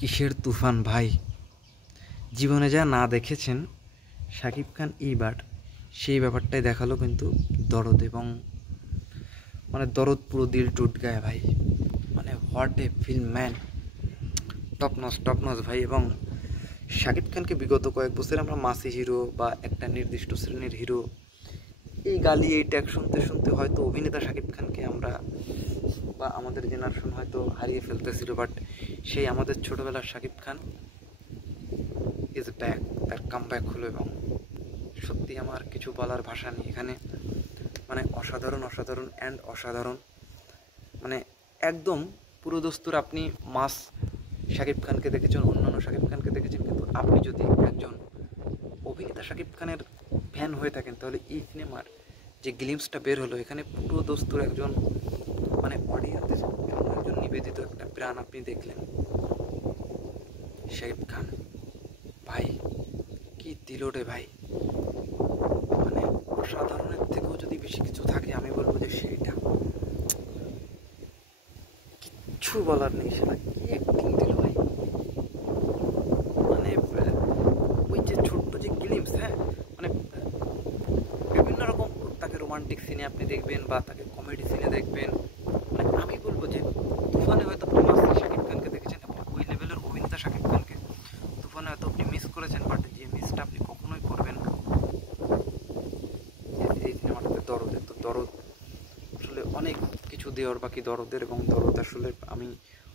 কিসের তুফান ভাই! জীবনে যা না দেখেছেন শাকিব খান এইবার সেই ব্যাপারটাই দেখালো কিন্তু দরদ। এবং দরদ পুরো দিল টুট গায় ভাই। What a film man! Top notch ভাই। এবং শাকিব খানকে বিগত কয়েক বছর আমরা মাসি হিরো বা একটা নির্দিষ্ট শ্রেণীর হিরো এই গালি এই ট্যাগ শুনতে শুনতে হয়তো অভিনেতা শাকিব খানকে আমরা বা আমাদের জেনারেশন হয়তো হারিয়ে ফেলতেছিল। বাট সেই আমাদের ছোটোবেলার শাকিব খান ইজ ব্যাক, তার কাম ব্যাক হলো। এবং সত্যি আমার কিছু বলার ভাষা নেই এখানে। অসাধারণ অসাধারণ অ্যান্ড অসাধারণ। একদম পুরো দস্তুর। আপনি মাস শাকিব খানকে দেখেছেন, অন্যান্য শাকিব খানকে দেখেছেন, কিন্তু আপনি যদি একজন অভিনেতা শাকিব খানের ফ্যান হয়ে থাকেন তাহলে এই সিনেমার যে গ্লিমসটা বের হলো এখানে পুরো দস্তুর একজন অডিয়েন্সের জন্য একজন নিবেদিত একটা প্রাণ আপনি দেখলেন। শাকিব খান ভাই কি দিল রে ভাই! অসাধারণের থেকেও যদি বেশি কিছু থাকে আমি বলবো যে সেইটা কিচ্ছু বলার নেই। সেটা কি অ্যাক্টিং দিল ভাই! ওই যে ছোট্ট যে গ্লিমস, হ্যাঁ, বিভিন্ন রকম তাকে রোমান্টিক সিনে আপনি দেখবেন বা তাকে কমেডি সিনে দেখবেন। আমি বলবো যে তুফানে হয়তো আপনি মাস্টার শাকিব খানকে দেখেছেন এবং ওই লেভেলের অভিনেতা শাকিব খানকে তুফানে হয়তো আপনি মিস করেছেন। বাট যে মিসটা আপনি কখনোই করবেন না এই সিনেমাটাতে দরদের। তো দরদ আসলে অনেক কিছু দেওয়ার বাকি দরদের। এবং দরদ আসলে আমি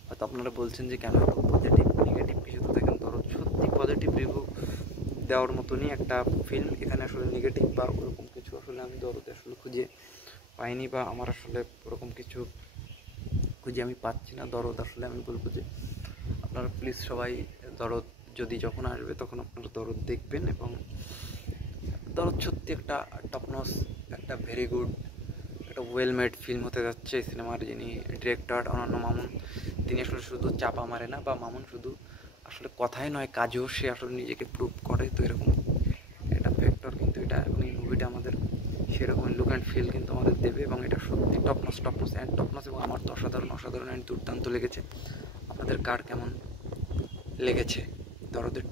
হয়তো আপনারা বলছেন যে কেন এত পজিটিভ নেগেটিভ কিছু তো দেখেন, দরদ সত্যি পজিটিভ রিভিউ দেওয়ার মতনই একটা ফিল্ম। এখানে আসলে নেগেটিভ বা ওরকম কিছু আসলে আমি দরদে আসলে খুঁজে পাইনি, বা আমার আসলে ওরকম কিছু খুঁজে আমি পাচ্ছি না। দরদ আসলে আমি বলবো যে আপনারা প্লিজ সবাই দরদ যদি যখন আসবে তখন আপনারা দরদ দেখবেন। এবং দরদ সত্যি একটা টপনস, একটা ভেরি গুড, একটা ওয়েল মেড ফিল্ম হতে যাচ্ছে। এই সিনেমার যিনি ডিরেক্টর অনন্য মামুন, তিনি আসলে শুধু চাপা মারে না, বা মামুন শুধু আসলে কথাই নয় কাজেও সে আসলে নিজেকে প্রুভ করে। তো এরকম একটা ফ্যাক্টর কিন্তু এটা, এবং এই মুভিটা আমাদের সেরকম লুক অ্যান্ড ফিল কিন্তু আমাদের দেবে। এবং এটা সত্যি টপনস অ্যান্ড টপনস। এবং আমার তো অসাধারণ অসাধারণ অ্যান্ড দুর্দান্ত লেগেছে। আপনাদের কার কেমন লেগেছে দরদের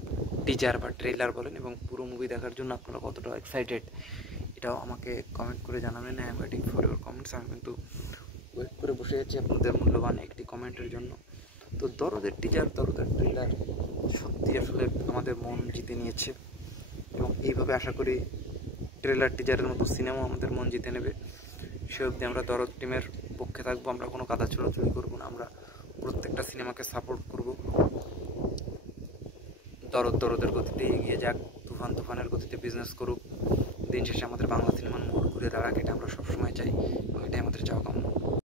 টিজার বা ট্রেলার বলেন, এবং পুরো মুভি দেখার জন্য আপনারা কতটা এক্সাইটেড এটাও আমাকে কমেন্ট করে জানাবেন। I am waiting for your comments. আমি কিন্তু ওয়েট করে বসে আছি আপনাদের মূল্যবান একটি কমেন্টের জন্য। তো দরদের টিজার, দরদের ট্রেলার সত্যি আসলে আমাদের মন জিতে নিয়েছে। এবং এইভাবে আশা করি ট্রেলার টিজারের মতো সিনেমাও আমাদের মন জিতে নেবে। সে অবধি আমরা দরদ টিমের পক্ষে থাকবো। আমরা কোনো কাদা ছোড়াছুড়ি করবো না, আমরা প্রত্যেকটা সিনেমাকে সাপোর্ট করব। দরদের গতিতে এগিয়ে যাক, তুফানের গতিতে বিজনেস করুক। দিন শেষে আমাদের বাংলা সিনেমার মোড় ঘুরে দাঁড়াক, এটা আমরা সবসময় চাই এবং এটাই আমাদের চাওয়া কাম্য।